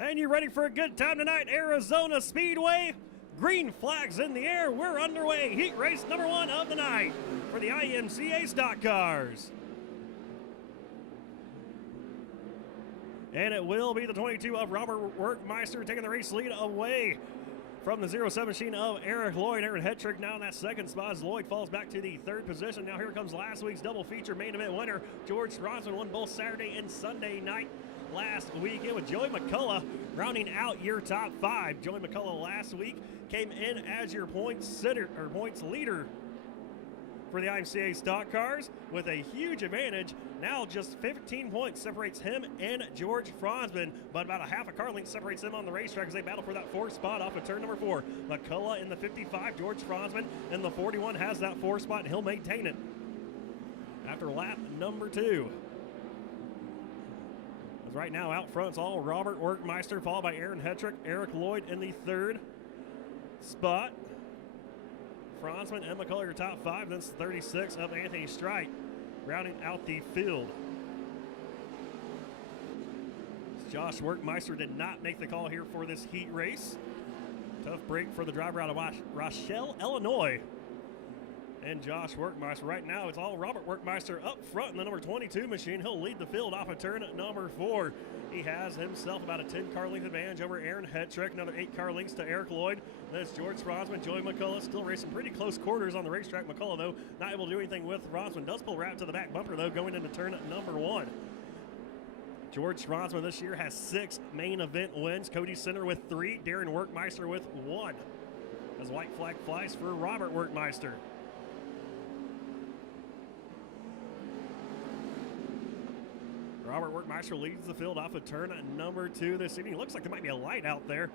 And you ready for a good time tonight, Arizona Speedway? Green flags in the air. We're underway. Heat race number 1 of the night for the IMCA stock cars. And it will be the 22 of Robert Workmeister taking the race lead away from the 07 machine of Eric Lloyd. Aaron Hetrick now in that second spot as Lloyd falls back to the 3rd position. Now here comes last week's double feature main event winner. George Franzman won both Saturday and Sunday night last weekend with Joey McCullough rounding out your top 5. Joey McCullough last week came in as your points leader for the IMCA stock cars with a huge advantage. Now just 15 points separates him and George Franzman, but about a half a car length separates them on the racetrack as they battle for that 4th spot off of turn number 4. McCullough in the 55, George Franzman in the 41 has that 4th spot, and he'll maintain it after lap number 2. As right now out front, it's all Robert Workmeister, followed by Aaron Hetrick, Eric Lloyd in the 3rd spot. Franzman and McCullough your top 5. Then 36 of Anthony Strite rounding out the field. Josh Workmeister did not make the call here for this heat race. Tough break for the driver out of Rochelle, Illinois. And Josh Workmeister. Right now, it's all Robert Workmeister up front in the number 22 machine. He'll lead the field off of turn number 4. He has himself about a 10-car length advantage over Aaron Hetrick. Another 8-car lengths to Eric Lloyd. Then it's George Franzman, Joey McCullough still racing pretty close quarters on the racetrack. McCullough, though, not able to do anything with Franzman. Does pull right to the back bumper, though, going into turn number 1. George Franzman this year has 6 main event wins. Cody Center with 3. Darren Workmeister with 1. As white flag flies for Robert Workmeister. Robert Workmeister leads the field off of turn number 2 this evening. Looks like there might be a light out there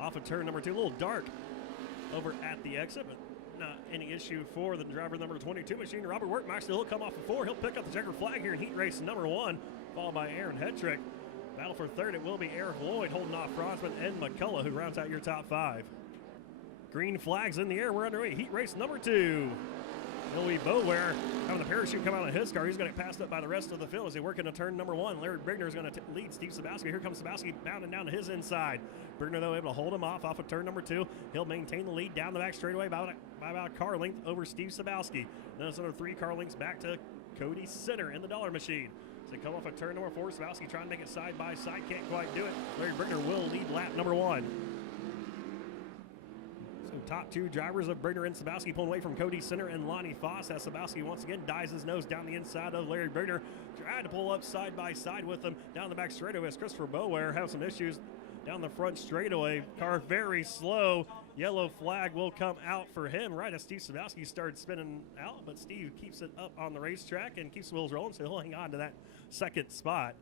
off of turn number 2. A little dark over at the exit, but not any issue for the driver number 22 machine. Robert Workmeister will come off of 4. He'll pick up the checker flag here in heat race number 1, followed by Aaron Hetrick. Battle for 3rd, it will be Eric Lloyd holding off Franzman and McCullough, who rounds out your top 5. Green flags in the air. We're underway. Heat race number 2. It'll be Bower having the parachute come out of his car. He's going to get passed up by the rest of the field as they work into turn number 1. Larry Brigner is going to lead Steve Sabowski. Here comes Sabowski bounding down to his inside. Brigner, though, able to hold him off of turn number 2. He'll maintain the lead down the back straightaway by about a car length over Steve Sabowski. Then it's another 3 car lengths back to Cody Center in the dollar machine. So they come off of turn number 4. Sabowski trying to make it side by side. Can't quite do it. Larry Brigner will lead lap number 1. Top 2 drivers of Brigner and Sabowski pulling away from Cody Center and Lonnie Foss as Sabowski once again dies his nose down the inside of Larry Brigner. Tried to pull up side by side with him down the back straightaway as Christopher Bower has some issues down the front straightaway. Car very slow. Yellow flag will come out for him right as Steve Sabowski started spinning out, but Steve keeps it up on the racetrack and keeps the wheels rolling, so he'll hang on to that 2nd spot.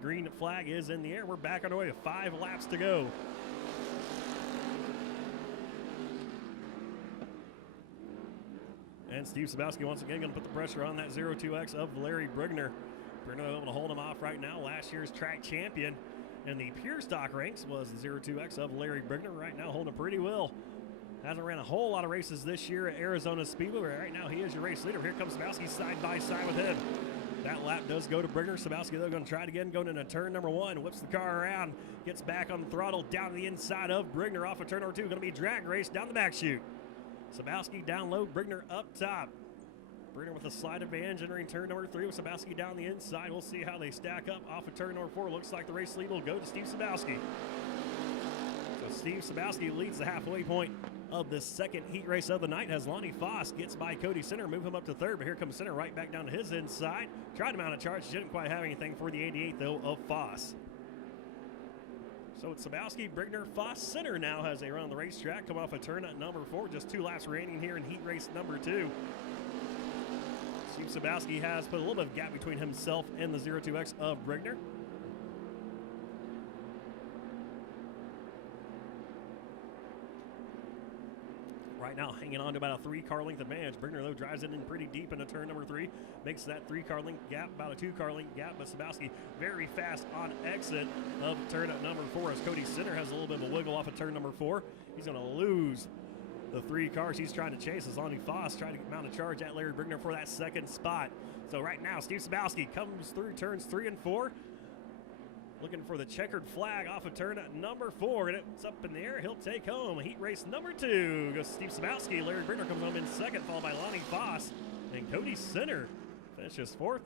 Green flag is in the air. We're back on our way to 5 laps to go. And Steve Sabowski once again going to put the pressure on that 02X of Larry Brigner. Brigner able to hold him off right now. Last year's track champion in the pure stock ranks was the 02X of Larry Brigner. Right now holding it pretty well. Hasn't ran a whole lot of races this year at Arizona Speedway. Right now he is your race leader. Here comes Sabowski side by side with him. That lap does go to Brigner. Sabowski, though, going to try it again, going into turn number 1. Whips the car around, gets back on the throttle, down to the inside of Brigner off of turn number 2. Going to be drag race down the back chute. Sabowski down low, Brigner up top. Brigner with a slight advantage entering turn number 3 with Sabowski down the inside. We'll see how they stack up off of turn number 4. Looks like the race lead will go to Steve Sabowski. So Steve Sabowski leads the halfway point of the 2nd heat race of the night as Lonnie Foss gets by Cody Center, move him up to 3rd, but here comes Center right back down to his inside. Tried to mount a charge, didn't quite have anything for the 88 though of Foss. So it's Sabowski, Brigner, Foss, Center now as they run on the racetrack. Come off a turn at number 4. Just 2 laps remaining here in heat race number 2. Steve Sabowski has put a little bit of gap between himself and the 02X of Brigner. Right now hanging on to about a 3-car length advantage. Brigner, though, drives it in pretty deep into turn number 3. Makes that 3-car length gap about a 2-car length gap, but Sabowski very fast on exit of turn at number 4 as Cody Center has a little bit of a wiggle off of turn number 4. He's going to lose the 3 cars he's trying to chase as Lonnie Foss trying to mount a charge at Larry Brigner for that 2nd spot. So right now, Steve Sabowski comes through turns 3 and 4. looking for the checkered flag off of turn number 4, and it's up in the air. He'll take home heat race number 2. Goes Steve Sabowski. Larry Brigner comes home in second, followed by Lonnie Foss, and Cody Center finishes 4th.